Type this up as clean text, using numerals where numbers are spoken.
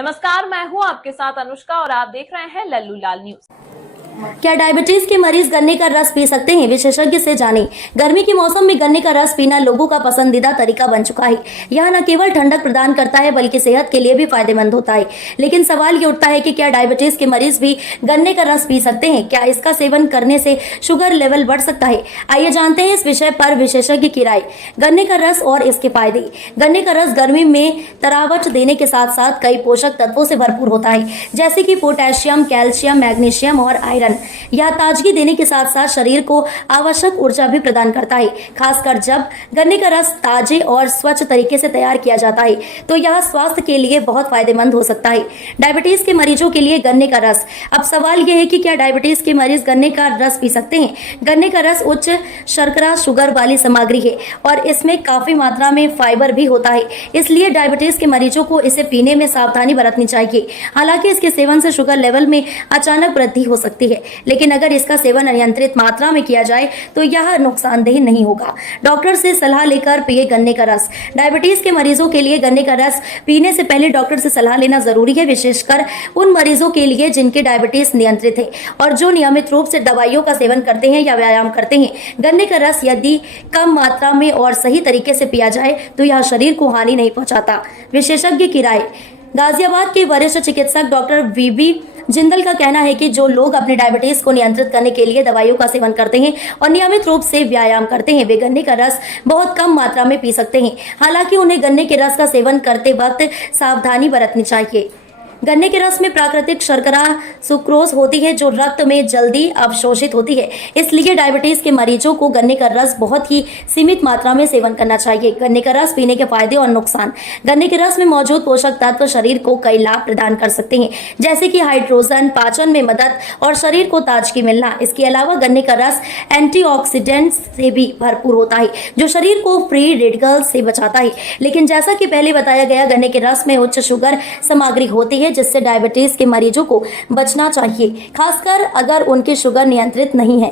नमस्कार, मैं हूं आपके साथ अनुष्का और आप देख रहे हैं लल्लू लाल न्यूज। क्या डायबिटीज के मरीज गन्ने का रस पी सकते हैं? विशेषज्ञ से जानें। गर्मी के मौसम में गन्ने का रस पीना लोगों का पसंदीदा तरीका बन चुका है। यह न केवल ठंडक प्रदान करता है बल्कि सेहत के लिए भी फायदेमंद होता है। लेकिन सवाल ये उठता है कि क्या डायबिटीज के मरीज भी गन्ने का रस पी सकते हैं? क्या इसका सेवन करने से शुगर लेवल बढ़ सकता है? आइए जानते हैं इस विषय पर विशेषज्ञ की राय। गन्ने का रस और इसके फायदे। गन्ने का रस गर्मी में तरावट देने के साथ साथ कई पोषक तत्वों से भरपूर होता है, जैसे कि पोटेशियम, कैल्शियम, मैग्नीशियम और आयरन। यह ताजगी देने के साथ साथ शरीर को आवश्यक ऊर्जा भी प्रदान करता है। खासकर जब गन्ने का रस ताजे और स्वच्छ तरीके से तैयार किया जाता है तो यह स्वास्थ्य के लिए बहुत फायदेमंद हो सकता है। डायबिटीज के मरीजों के लिए गन्ने का रस। अब सवाल यह है कि क्या डायबिटीज के मरीज गन्ने का रस पी सकते हैं? गन्ने का रस उच्च शर्करा शुगर वाली सामग्री है और इसमें काफी मात्रा में फाइबर भी होता है, इसलिए डायबिटीज के मरीजों को इसे पीने में सावधानी बरतनी चाहिए। हालांकि इसके सेवन से शुगर लेवल में अचानक वृद्धि हो सकती है, लेकिन अगर इसका सेवन नियंत्रित मात्रा में किया जाए तो यह नुकसानदेह नहीं होगा। डॉक्टर से सलाह लेकर पिए गन्ने का रस। डायबिटीज के मरीजों के लिए गन्ने का रस पीने से पहले डॉक्टर से सलाह लेना जरूरी है, विशेषकर उन मरीजों के लिए जिनके डायबिटीज नियंत्रित है और जो नियमित रूप से दवाइयों का सेवन करते हैं या व्यायाम करते हैं। गन्ने का रस यदि कम मात्रा में और सही तरीके से पिया जाए तो यह शरीर को हानि नहीं पहुंचाता। विशेषज्ञ की राय। गाजियाबाद के वरिष्ठ चिकित्सक डॉक्टर वीबी जिंदल का कहना है कि जो लोग अपने डायबिटीज को नियंत्रित करने के लिए दवाइयों का सेवन करते हैं और नियमित रूप से व्यायाम करते हैं, वे गन्ने का रस बहुत कम मात्रा में पी सकते हैं। हालांकि उन्हें गन्ने के रस का सेवन करते वक्त सावधानी बरतनी चाहिए। गन्ने के रस में प्राकृतिक शर्करा सुक्रोज होती है जो रक्त में जल्दी अवशोषित होती है, इसलिए डायबिटीज के मरीजों को गन्ने का रस बहुत ही सीमित मात्रा में सेवन करना चाहिए। गन्ने का रस पीने के फायदे और नुकसान। गन्ने के रस में मौजूद पोषक तत्व शरीर को कई लाभ प्रदान कर सकते हैं, जैसे कि हाइड्रोजन, पाचन में मदद और शरीर को ताजगी मिलना। इसके अलावा गन्ने का रस एंटीऑक्सीडेंट्स से भी भरपूर होता है जो शरीर को फ्री रेडिकल्स से बचाता है। लेकिन जैसा कि पहले बताया गया, गन्ने के रस में उच्च शुगर सामग्री होती है जिससे डायबिटीज के मरीजों को बचना चाहिए, खासकर अगर उनकी शुगर नियंत्रित नहीं है।